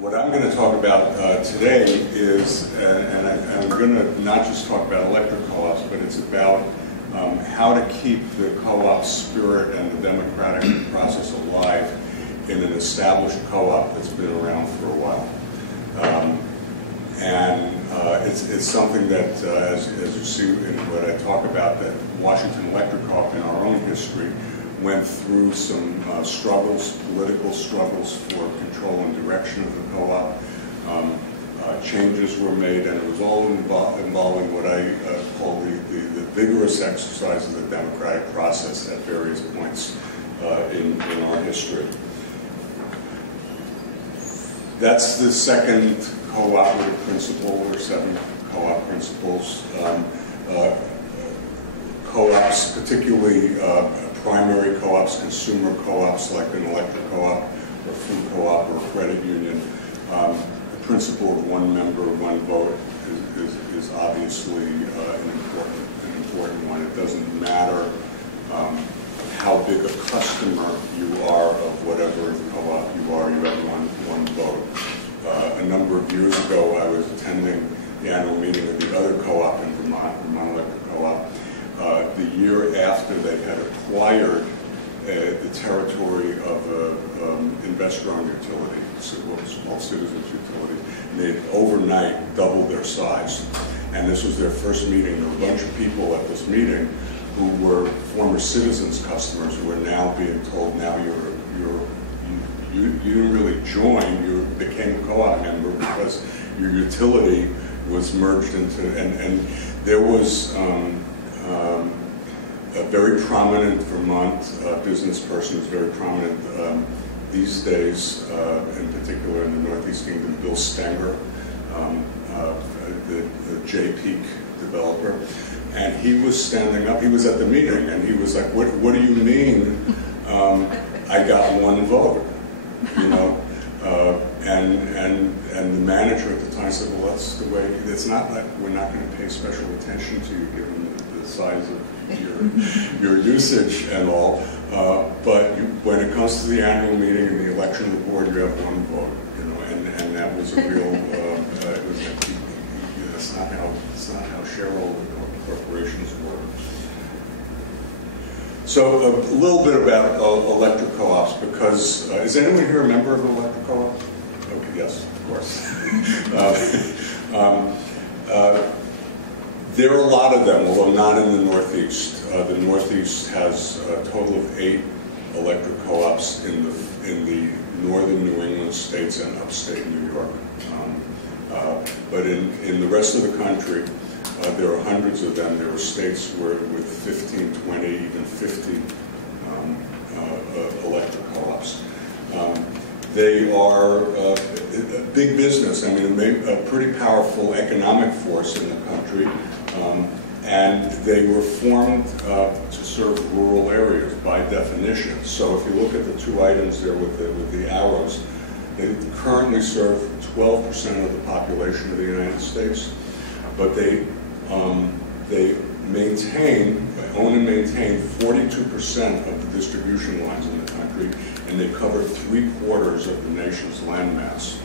What I'm going to talk about today is, and I'm going to not just talk about electric co-ops, but it's about how to keep the co-op spirit and the democratic process alive in an established co-op that's been around for a while. It's something that, as you see in what I talk about, that Washington Electric Co-op in our own history went through some struggles, political struggles for control and direction of the co-op. Changes were made, and it was all involving what I call the vigorous exercise of the democratic process at various points in our history. That's the second cooperative principle, or 7 co-op principles. Co-ops, particularly primary co-ops, consumer co-ops like an electric co-op or food co-op or a credit union. The principle of one member, one vote is obviously an important one. It doesn't matter how big a customer you are of whatever co-op you are, you have one vote. A number of years ago, I was attending the annual meeting of the other co-op in Vermont, Vermont Electric Co-op. The year after they had acquired the territory of an investor-owned utility, what was called Citizens Utility, and they overnight doubled their size. And this was their first meeting. There were a bunch of people at this meeting who were former Citizens customers who are now being told, now you didn't really join, you became a co-op member because your utility was merged into, and there was a very prominent Vermont business person who's very prominent these days, in particular in the Northeast Kingdom, Bill Stenger, the J-Peak developer. And he was standing up, he was at the meeting, and he was like, what do you mean I got one vote? You know, and the manager at the time said, well, that's the way, it's not like we're not going to pay special attention to you given the size of your usage and all, but when it comes to the annual meeting and the election of the board, you have one vote, you know, and that was a real, it was it's not how shareholder corporations work. So a little bit about electric co-ops, because is anyone here a member of an electric co-op? Okay, yes, of course. There are a lot of them, although not in the Northeast. The Northeast has a total of 8 electric co-ops in the northern New England states and upstate New York. But in the rest of the country, there are hundreds of them. There are states with 15, 20, even 50 electric co-ops. They are a big business. I mean, a pretty powerful economic force in the country. And they were formed to serve rural areas by definition. So if you look at the 2 items there with the arrows, they currently serve 12% of the population of the United States, but they own and maintain 42% of the distribution lines in the country, and they cover 3/4 of the nation's landmass,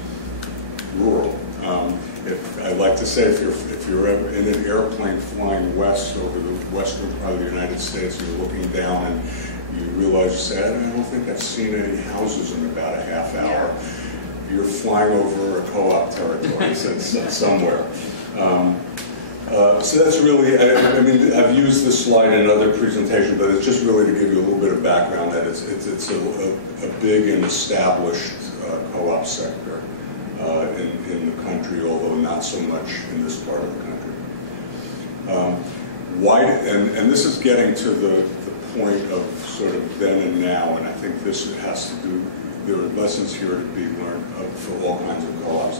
rural. I'd like to say if you're in an airplane flying west over the western part of the United States, and you're looking down and you realize, you say, I don't think I've seen any houses in about a half hour. You're flying over a co-op territory somewhere. So that's really, I mean, I've used this slide in other presentations, but it's just really to give you a little bit of background that it's a big and established co-op sector in the country, although not so much in this part of the country. And this is getting to the point of sort of then and now, and I think this has to do, there are lessons here to be learned for all kinds of co-ops.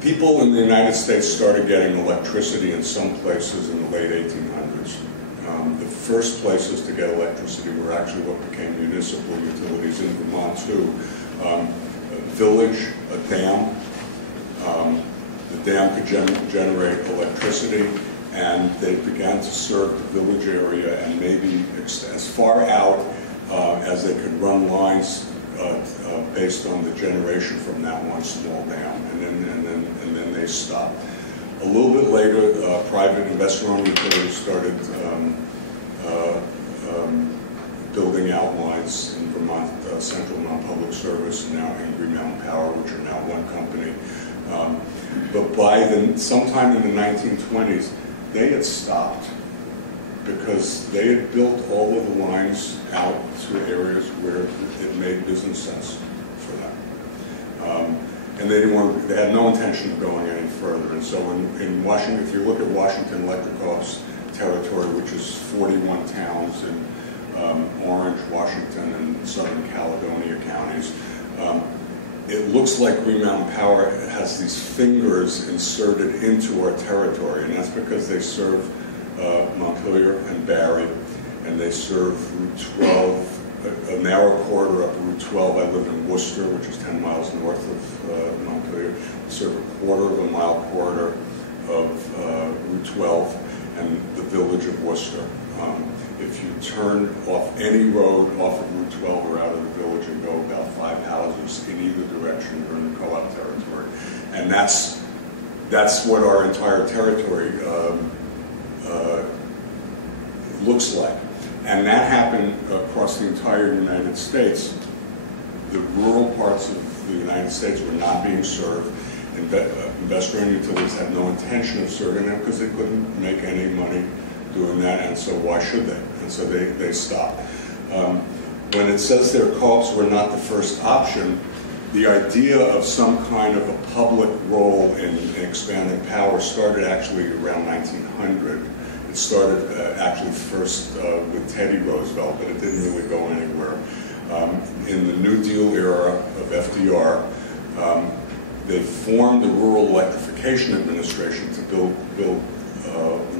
People in the United States started getting electricity in some places in the late 1800s. The first places to get electricity were actually what became municipal utilities in Vermont too. A village, a dam. The dam could generate electricity, and they began to serve the village area and maybe as far out as they could run lines based on the generation from that one small dam, and then they stopped. A little bit later, private investor-owned utilities started building out lines in Vermont, Central Vermont Public Service, and now in Green Mountain Power, which are now one company. But by sometime in the 1920s, they had stopped because they had built all of the lines out to areas where it made business sense for them. And they had no intention of going any further. And so in Washington, if you look at Washington Electric Co-op's territory, which is 41 towns in Orange, Washington, and Southern Caledonia counties, it looks like Green Mountain Power has these fingers inserted into our territory, and that's because they serve Montpelier and Barre, and they serve Route 12, a narrow corridor up Route 12. I live in Worcester, which is 10 miles north of Montpelier. They serve a quarter of a mile corridor of Route 12 and the village of Worcester. If you turn off any road off of Route 12 or out of the village and go about 5 houses in either direction, you're in the co-op territory. And that's what our entire territory looks like. And that happened across the entire United States. The rural parts of the United States were not being served. Investor-owned utilities had no intention of serving them because they couldn't make any money doing that, and so why should they? And so they stopped. When it says their co-ops were not the first option, the idea of some kind of a public role in expanding power started actually around 1900. It started actually first with Teddy Roosevelt, but it didn't really go anywhere. In the New Deal era of FDR, they formed the Rural Electrification Administration to build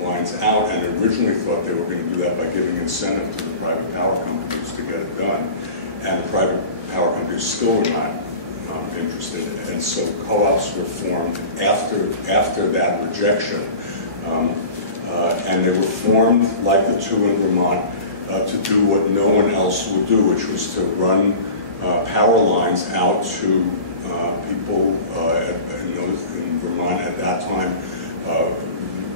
lines out, and originally thought they were going to do that by giving incentive to the private power companies to get it done. And the private power companies still were not interested, and so co-ops were formed after that rejection. And they were formed, like the two in Vermont, to do what no one else would do, which was to run power lines out to people in Vermont at that time.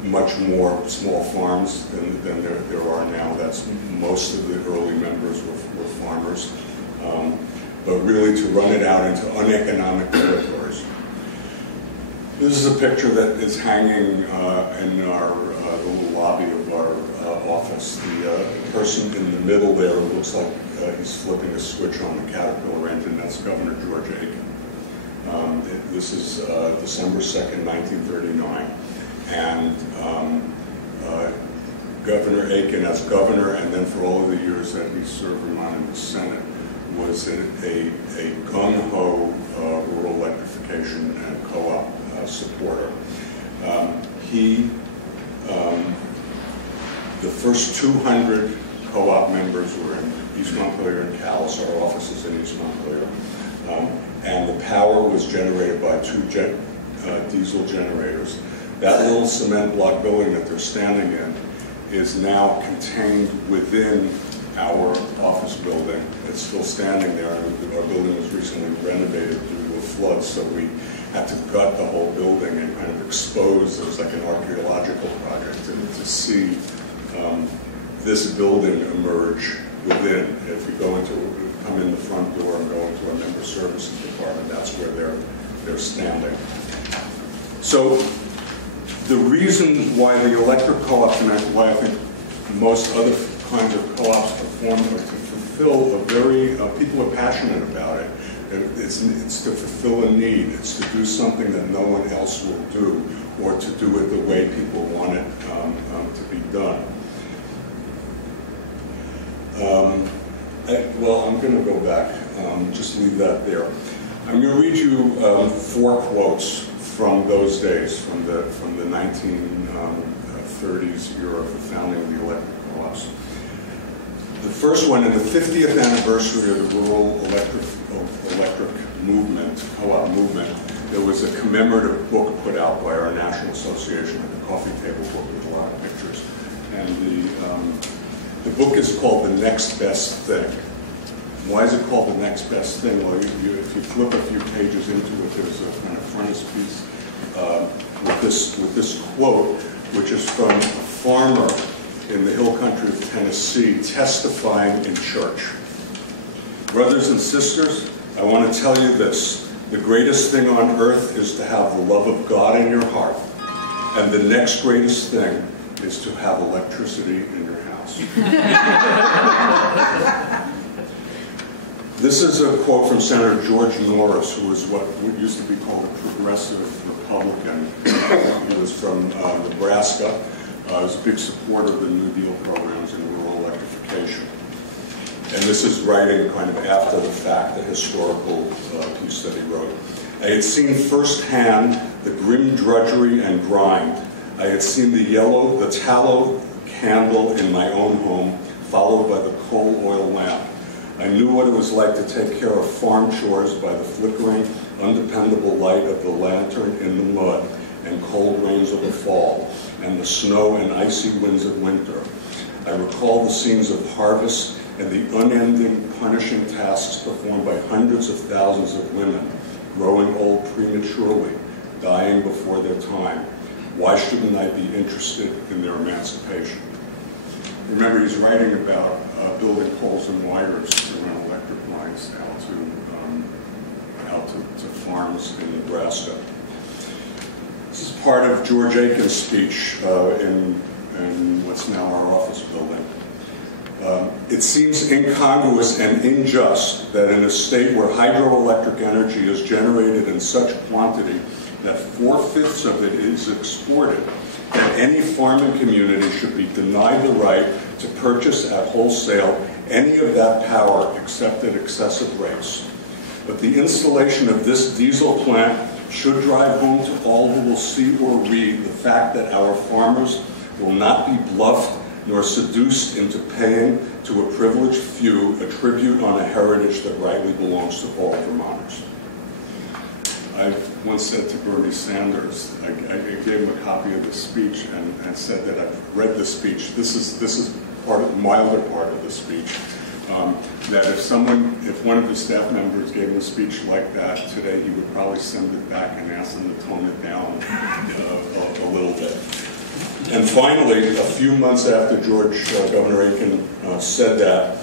Much more small farms than there are now. That's most of the early members were farmers, but really to run it out into uneconomic territories. This is a picture that is hanging in our the little lobby of our office. The person in the middle there looks like he's flipping a switch on the Caterpillar engine. That's Governor George Aiken. This is December 2nd, 1939. And Governor Aiken, as governor, and then for all of the years that he served Vermont in the Senate, was a gung-ho rural electrification and co-op supporter. The first 200 co-op members were in East Montpelier and Calais, our offices in East Montpelier, and the power was generated by 2 diesel generators. That little cement block building that they're standing in is now contained within our office building. It's still standing there. Our building was recently renovated due to a flood, so we had to gut the whole building and kind of expose. It was like an archaeological project to see this building emerge within. If you come in the front door and go into our member services department, that's where they're standing. So the reason why the electric co-ops, and why I think most other kinds of co-ops are formed, are to fulfill a very, people are passionate about it. It's to fulfill a need. It's to do something that no one else will do, or to do it the way people want it to be done. Well, I'm going to go back. Just leave that there. I'm going to read you 4 quotes from those days, from the 1930s era of the founding of the electric co-ops. The first one, in the 50th anniversary of the rural electric movement, co-op movement, there was a commemorative book put out by our national association, the coffee table book with a lot of pictures. And the book is called The Next Best Thing. Why is it called the next best thing? Well, if you flip a few pages into it, there's a kind of frontispiece with this quote, which is from a farmer in the hill country of Tennessee testifying in church. Brothers and sisters, I want to tell you this. The greatest thing on earth is to have the love of God in your heart. And the next greatest thing is to have electricity in your house. This is a quote from Senator George Norris, who was what used to be called a progressive Republican. He was from Nebraska. He was a big supporter of the New Deal programs and rural electrification. And this is writing kind of after the fact, the historical piece that he wrote. I had seen firsthand the grim drudgery and grind. I had seen the tallow candle in my own home, followed by the coal oil lamp. I knew what it was like to take care of farm chores by the flickering, undependable light of the lantern in the mud and cold rains of the fall, and the snow and icy winds of winter. I recall the scenes of harvest and the unending, punishing tasks performed by hundreds of thousands of women, growing old prematurely, dying before their time. Why shouldn't I be interested in their emancipation? Remember, he's writing about building poles and wires to run electric lines out to farms in Nebraska. This is part of George Aiken's speech in what's now our office building. It seems incongruous and unjust that in a state where hydroelectric energy is generated in such quantity that 4/5 of it is exported, that any farming community should be denied the right to purchase at wholesale any of that power except at excessive rates. But the installation of this diesel plant should drive home to all who will see or read the fact that our farmers will not be bluffed nor seduced into paying to a privileged few a tribute on a heritage that rightly belongs to all Vermonters. I once said to Bernie Sanders, I gave him a copy of the speech and said that I've read the speech. This is part of the milder part of the speech. That if one of his staff members gave him a speech like that today, he would probably send it back and ask them to tone it down a little bit. And finally, a few months after Governor Aiken said that,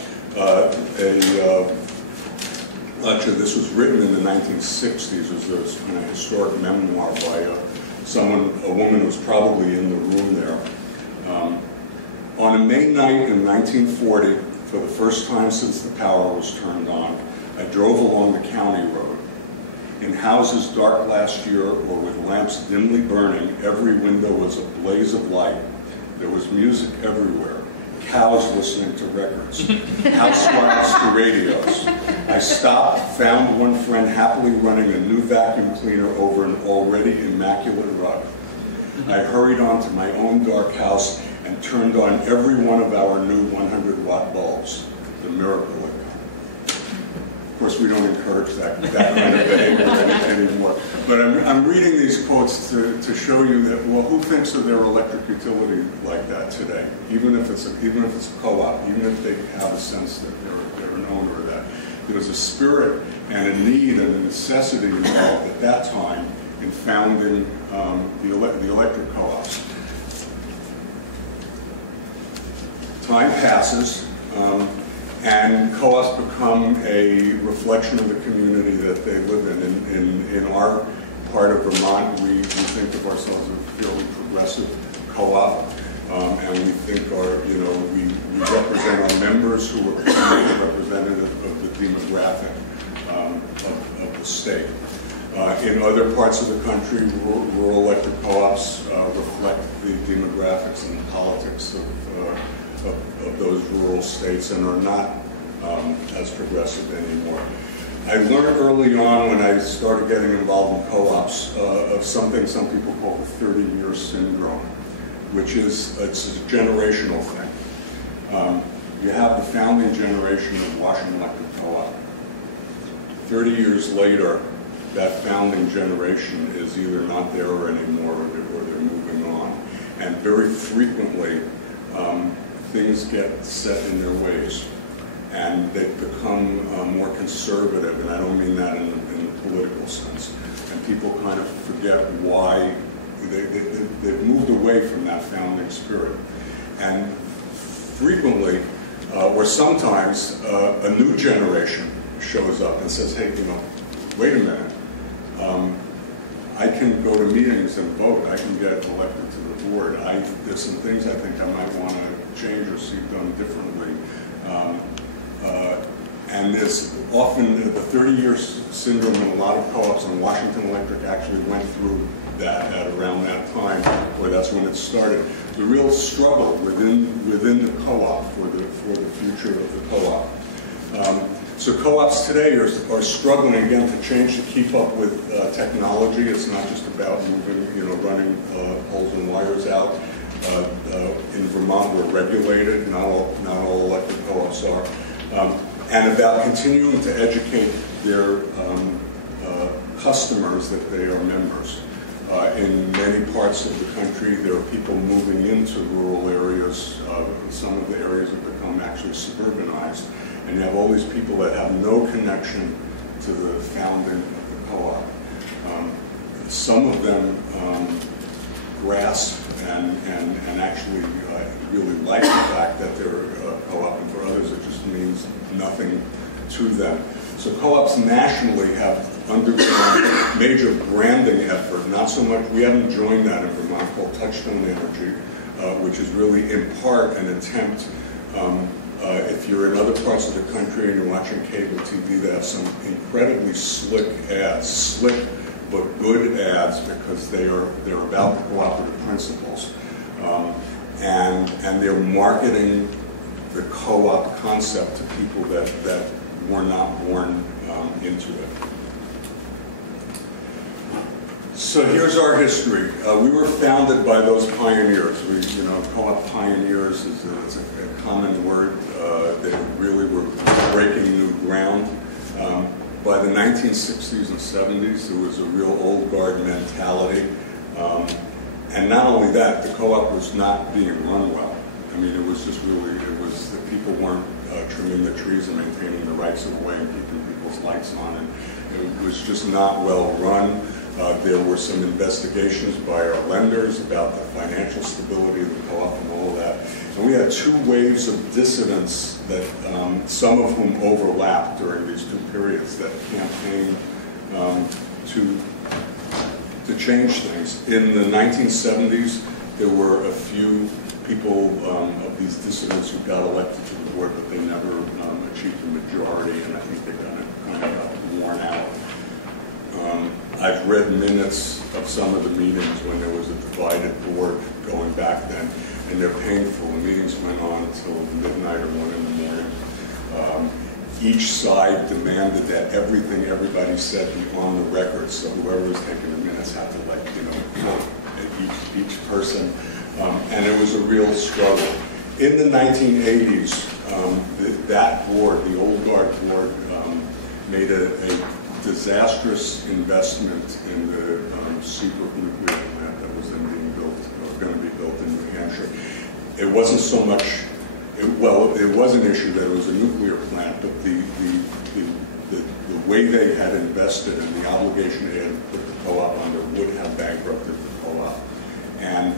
actually, this was written in the 1960s. It was a kind of historic memoir by a woman who was probably in the room there. On a May night in 1940, for the first time since the power was turned on, I drove along the county road. In houses dark last year or with lamps dimly burning, every window was a blaze of light. There was music everywhere. Cows listening to records, housewives to radios. I stopped, found one friend happily running a new vacuum cleaner over an already immaculate rug. I hurried on to my own dark house and turned on every one of our new 100-watt bulbs, the miracle had come. Of course, we don't encourage that kind of behavior anymore. But I'm reading these quotes to show you that, well, who thinks of their electric utility like that today? Even if it's a co-op, even if they have a sense that they're an owner of that. There was a spirit and a need and a necessity involved at that time in founding the electric co-ops. Time passes, and co-ops become a reflection of the community that they live in. In our part of Vermont, we think of ourselves as a fairly progressive co-op, and we think we represent our members who are representative of the demographic of the state. In other parts of the country, rural electric co-ops reflect the demographics and the politics of those rural states and are not as progressive anymore. I learned early on when I started getting involved in co-ops of something some people call the 30-year syndrome, which is it's a generational thing. You have the founding generation of Washington Electric Co-op. 30 years later, that founding generation is either not there anymore or they're moving on. And very frequently, things get set in their ways. and they've become more conservative, and I don't mean that in the political sense. And people kind of forget why they've moved away from that founding spirit. And frequently, or sometimes, a new generation shows up and says, hey, wait a minute, I can go to meetings and vote, I can get elected to the board, there's some things I think I might want to change or see done differently. And there's often the 30-year syndrome in a lot of co-ops, and Washington Electric actually went through that at around that time, or that's when it started. The real struggle within the co-op for the future of the co-op. So co-ops today are struggling again to change to keep up with technology. It's not just about moving, running poles and wires out. In Vermont, we're regulated. Not all electric co-ops are. And about continuing to educate their customers that they are members. In many parts of the country, there are people moving into rural areas. Some of the areas have become actually suburbanized. And you have all these people that have no connection to the founding of the co-op. Some of them grasp and actually really like the fact that they're a co-op, and for others it just means nothing to them. So co-ops nationally have undergone major branding effort. Not so much, we haven't joined that in Vermont, called Touchstone Energy, which is really in part an attempt, if you're in other parts of the country and you're watching cable TV, that have some incredibly slick ads, slick but good ads, because they're about the cooperative principles, and they're marketing the co-op concept to people that were not born into it. So here's our history. We were founded by those pioneers. Co-op pioneers is a common word. They really were breaking new ground. By the 1960s and 70s, there was a real old guard mentality. And not only that, the co-op was not being run well. I mean, it was the people weren't trimming the trees and maintaining the rights of way and keeping people's lights on. And it was just not well run. There were some investigations by our lenders about the financial stability of the co-op and all of that. And we had two waves of dissidents that, some of whom overlapped during these two periods, that campaigned to change things. In the 1970s, there were a few people of these dissidents who got elected to the board, but they never achieved a majority, and I think they kind of got worn out. I've read minutes of some of the meetings when there was a divided board going back then, and they're painful. The meetings went on until midnight or 1 in the morning. Each side demanded that everything everybody said be on the record, so whoever was taking the minutes had to quote each person, and it was a real struggle. In the 1980s, that board, the old guard board, made a disastrous investment in the Seabrook nuclear plant that was then being built, or going to be built in New Hampshire. It wasn't so much, it was an issue that it was a nuclear plant, but the way they had invested and the obligation they had put the co-op under would have bankrupted the co-op. And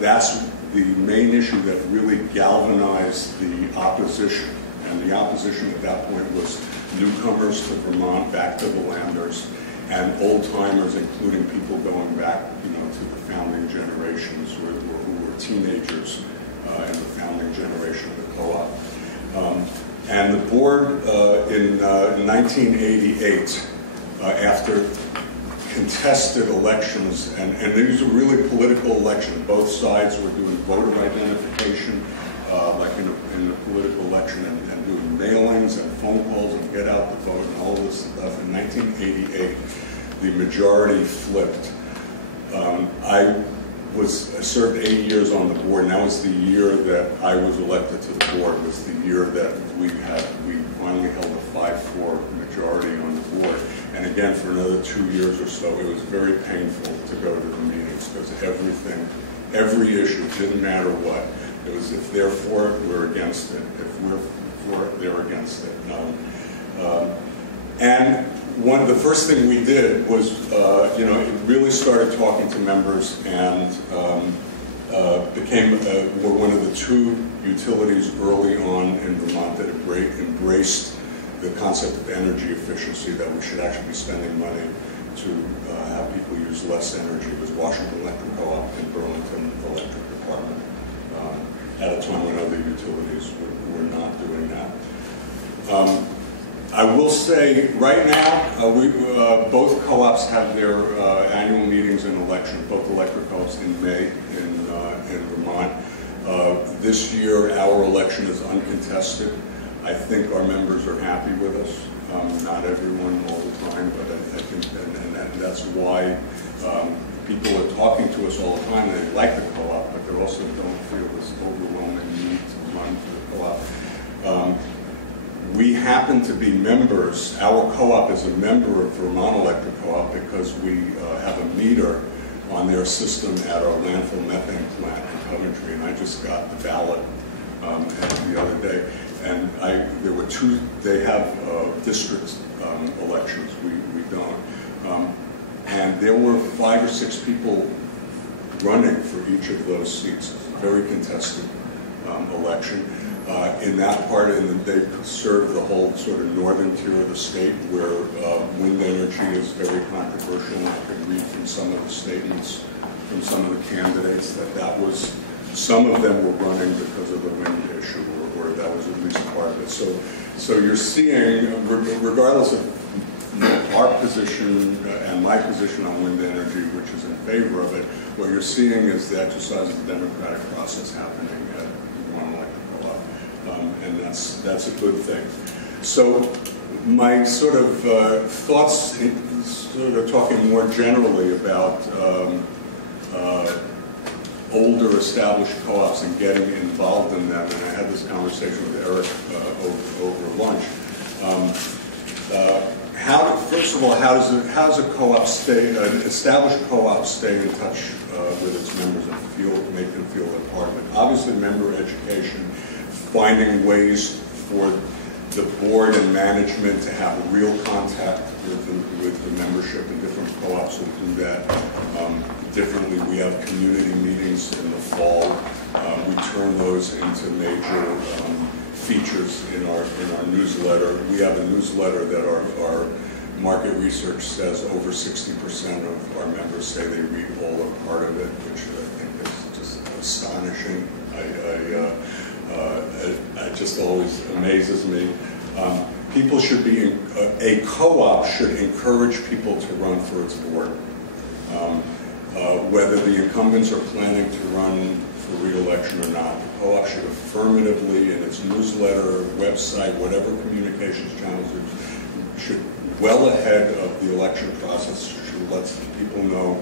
that's the main issue that really galvanized the opposition. And the opposition at that point was newcomers to Vermont, back to the landers, and old-timers, including people going back, to the founding generations, who were teenagers in the founding generation of the co-op. And the board in 1988, after contested elections, and these were really political elections. Both sides were doing voter identification, like in the political election, and doing mailings and phone calls and get out the vote and all this stuff. In 1988, the majority flipped. I served 8 years on the board, and that was the year that I was elected to the board. It was the year that we finally held a 5-4 majority on the board. And again, for another 2 years or so, it was very painful to go to the meetings, because every issue, didn't matter what. It was, if they're for it, we're against it. If we're for it, they're against it. And the first thing we did was, it really started talking to members, and we're one of the 2 utilities early on in Vermont that embraced the concept of energy efficiency, that we should actually be spending money to have people use less energy. It was Washington Electric Co-op and Burlington Electric Department at a time when other utilities were not doing that. I will say right now, both co-ops have their annual meetings and elections, both electric co-ops in May in Vermont. This year, our election is uncontested. I think our members are happy with us. Not everyone all the time, but I think that's why people are talking to us all the time. They like the co-op, but they also don't feel this overwhelming need to run for the co-op. We happen to be members. Our co-op is a member of Vermont Electric Co-op because we have a meter on their system at our landfill methane plant in Coventry, and I just got the ballot the other day. And there were 2, they have district elections, we don't. And there were 5 or 6 people running for each of those seats. It's a very contested election. In that part, and they serve the whole sort of northern tier of the state where wind energy is very controversial. And I could read from some of the statements from some of the candidates that was, some of them were running because of the wind issue, or that was at least part of it. So you're seeing, regardless of our position and my position on wind energy, which is in favor of it, what you're seeing is the exercise of the democratic process happening at one electric co-op, and that's a good thing. So my sort of thoughts, sort of talking more generally about older established co-ops and getting involved in them, and I had this conversation with Eric over lunch. First of all, how does a co-op an established co-op stay in touch with its members and make them feel they're part of it? Obviously, member education, finding ways for the board and management to have real contact with the membership, and different co-ops will do that differently. We have community meetings in the fall. We turn those into major features in our newsletter. We have a newsletter that our market research says over 60% of our members say they read all or part of it, which I think is just astonishing. It just always amazes me. People should be, a co-op should encourage people to run for its board. Whether the incumbents are planning to run for re-election or not, the co-op should affirmatively, in its newsletter, website, whatever communications channels, should, well ahead of the election process, should let people know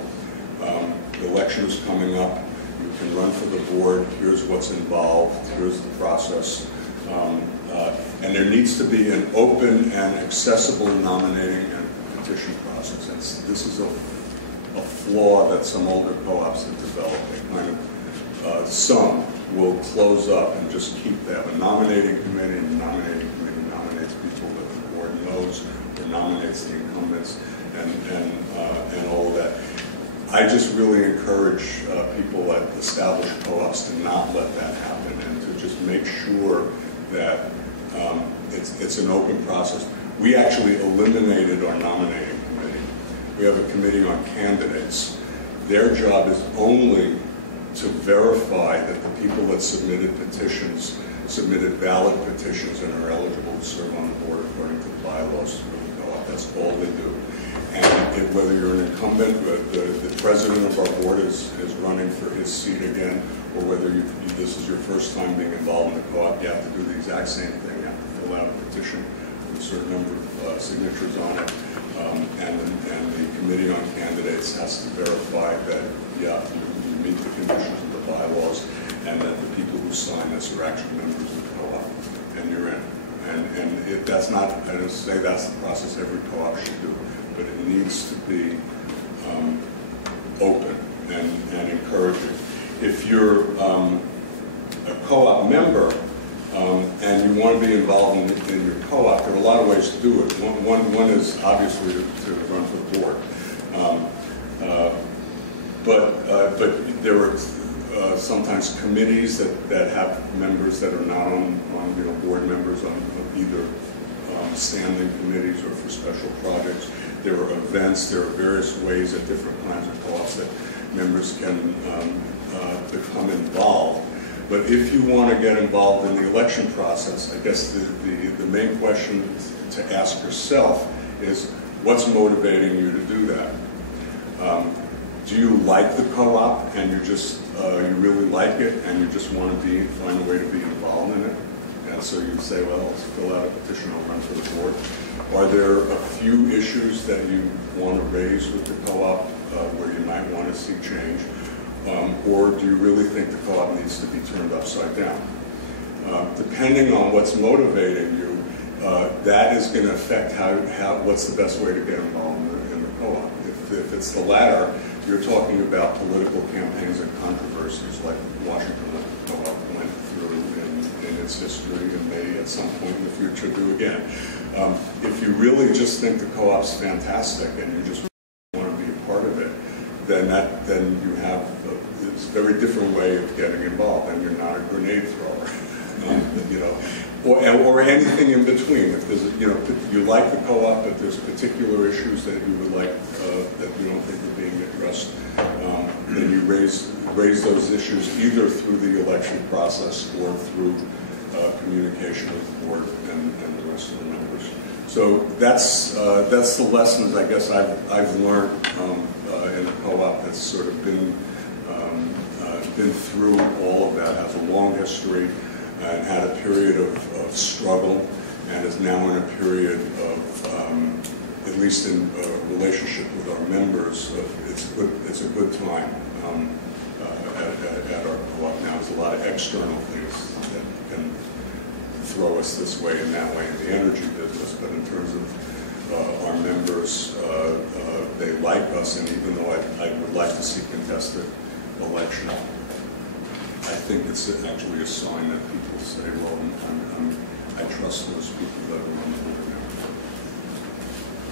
the election is coming up, you can run for the board, here's what's involved, here's the process. And there needs to be an open and accessible nominating and petition process. This is a flaw that some older co-ops have developed. They kind of, some will close up and just keep that. A nominating committee, and the nominating committee nominates people that the board knows, or nominates the incumbents, and all of that. I just really encourage people at established co-ops to not let that happen, and to just make sure that it's an open process. We actually eliminated our nominating committee. We have a committee on candidates. Their job is only to verify that the people that submitted valid petitions and are eligible to serve on the board according to the bylaws through the co-op. That's all they do. And whether you're an incumbent, the president of our board is running for his seat again, or whether this is your first time being involved in the co-op, you have to do the exact same thing. You have to fill out a petition with a certain number of signatures on it, and the committee on candidates has to verify that, yeah, you meet the conditions of the bylaws, and that the people who sign this are actually members of the co-op, and you're in. And if that's not, I don't say that's the process every co-op should do, but it needs to be open and encouraging. If you're a co-op member, and you want to be involved in your co-op. There are a lot of ways to do it. One is obviously to run for the board. But there are sometimes committees that have members that are not on board members on either standing committees or for special projects. There are events. There are various ways at different kinds of co-ops that members can become involved. But if you want to get involved in the election process, I guess the main question to ask yourself is, what's motivating you to do that? Do you like the co-op and you really like it and you just want to find a way to be involved in it? And so you say, well, let's fill out a petition, I'll run for the board. Are there a few issues that you want to raise with the co-op where you might want to see change? Or do you really think the co-op needs to be turned upside down? Depending on what's motivating you, that is going to affect what's the best way to get involved in the co-op. If it's the latter, you're talking about political campaigns and controversies like Washington Co-op went through in its history and may at some point in the future do again. If you really just think the co-op's fantastic and you just want to be a part of it, then you have it's a very different way of getting involved, and you're not a grenade thrower, or anything in between. If there's, you like the co-op, but there's particular issues that you would like that you don't think are being addressed, then you raise those issues either through the election process or through communication with the board and the rest of the members. So that's the lessons I guess I've learned in a co-op that's sort of been through all of that, has a long history, and had a period of struggle, and is now in a period of, at least in relationship with our members, it's a good time at our co-op now. There's a lot of external things that can throw us this way and that way in the energy business, but in terms of our members, they like us, and even though I would like to see contested election, I think it's actually a sign that people say, well, I trust those people that are on the board now.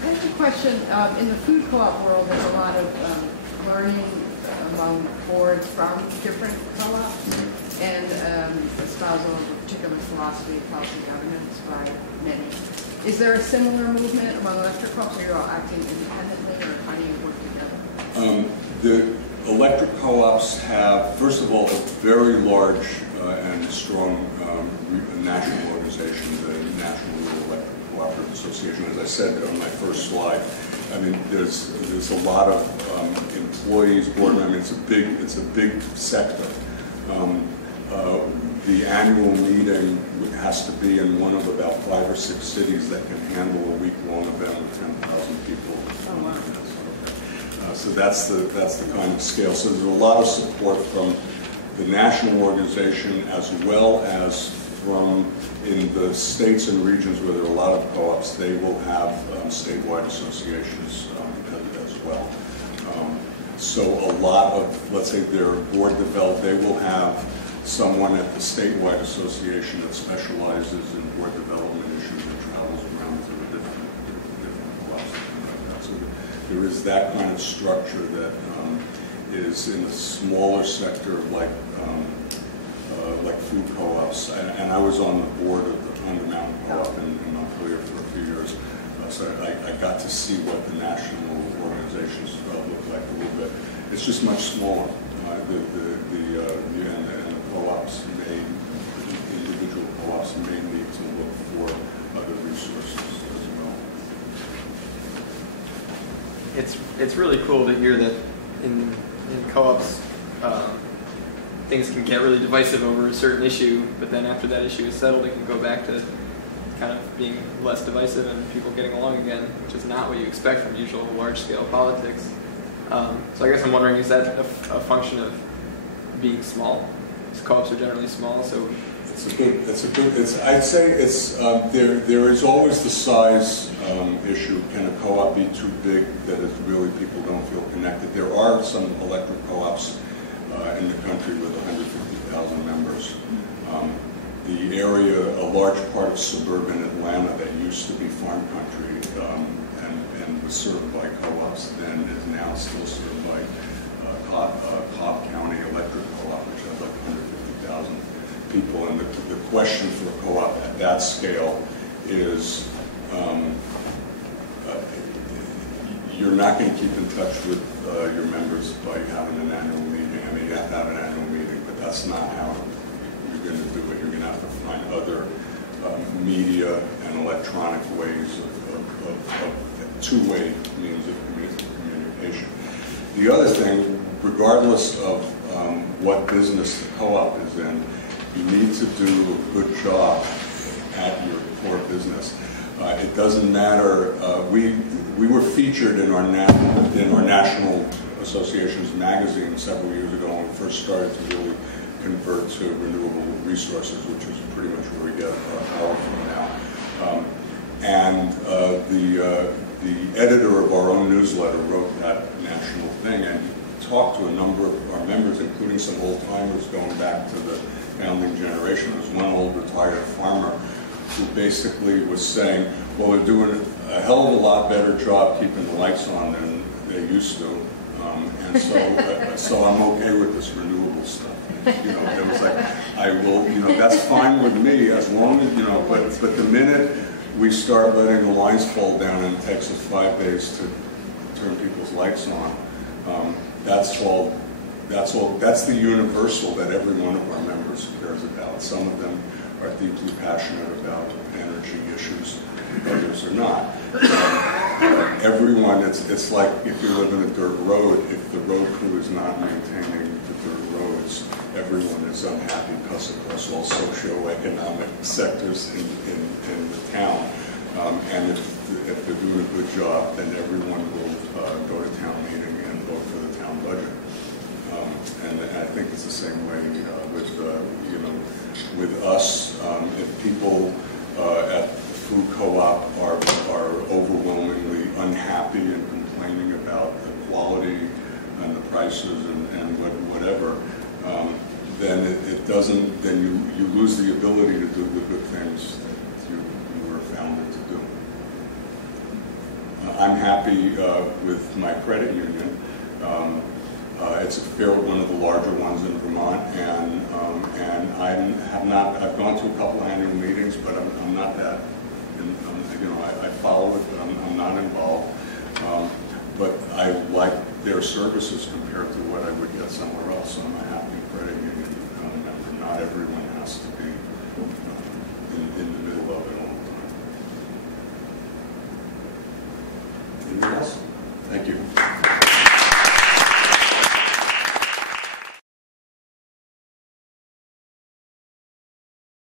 I have a question. In the food co-op world, there's a lot of learning among boards from different co-ops and espousal of a particular philosophy of policy governance by many. Is there a similar movement among electric co-ops, or you're all acting independently, or how do you work together? The electric co-ops have, first of all, a very large and strong national organization, the National Electric Cooperative Association. As I said on my first slide, I mean, there's a lot of employees, board members. It's a big sector. The annual meeting has to be in one of about 5 or 6 cities that can handle a week-long event with 10,000 people. Oh, wow. So that's the kind of scale. So there's a lot of support from the national organization, as well as from in the states and regions where there are a lot of co-ops. They will have statewide associations as well. So a lot of, let's say, their board developed, they will have someone at the statewide association that specializes in board development issues and travels around to the different co-ops. So there is that kind of structure that is in a smaller sector like food co-ops. And I was on the board of the Thunder Mountain Co-op in Montpelier for a few years. So I got to see what the national organizations look like a little bit. It's just much smaller. And the co-ops individual co-ops may need to look for other resources as well. It's really cool to hear that in co-ops things can get really divisive over a certain issue, but then after that issue is settled, it can go back to kind of being less divisive and people getting along again, which is not what you expect from usual large-scale politics. So I guess I'm wondering, is that a function of being small? Co-ops are generally small, so I'd say it's there is always the size issue. Can a co-op be too big that really people don't feel connected? There are some electric co-ops in the country with 150,000 members, the area, a large part of suburban Atlanta that used to be farm country and was served by co-ops then is now still served by Cobb County Electric Co-op, which has like 150,000 people. And the question for a co-op at that scale is you're not going to keep in touch with your members by having an annual meeting. I mean, you have to have an annual meeting, but that's not how you're going to do it. You're going to have to find other media and electronic ways of two-way means of communication. The other thing, regardless of what business the co-op is in, you need to do a good job at your core business. It doesn't matter. We were featured in our National Association's magazine several years ago when we first started to really convert to renewable resources, which is pretty much where we get our power from now. And the editor of our own newsletter wrote that national thing and talked to a number of our members, including some old-timers going back to the founding generation. There was one old retired farmer who basically was saying, well, they're doing a hell of a lot better job keeping the lights on than they used to. And so I'm okay with this renewable stuff. You know, it was like, I will, you know, that's fine with me as long as, you know, but the minute we start letting the lines fall down and it takes us 5 days to turn people's lights on, that's the universal that every one of our members cares about. Some of them are deeply passionate about energy issues, others are not. Everyone, it's like if you live in a dirt road, if the road crew is not maintaining the dirt roads, everyone is unhappy because across all socioeconomic sectors in the town. And if they're doing a good job, then everyone will go to town meeting and vote for the town budget. And I think it's the same way with you know, with us. If people at the food co-op are overwhelmingly unhappy and complaining about the quality and the prices and whatever, then it doesn't. Then you lose the ability to do the good things that you were founded to do. I'm happy with my credit union. It's one of the larger ones in Vermont, and I've gone to a couple of annual meetings, but I'm not that. You know, I follow it, but I'm not involved. But I like their services compared to what I would get somewhere else. So I'm a happy credit union member. Not everyone has to be in the middle of it all the time. Anything else? Thank you.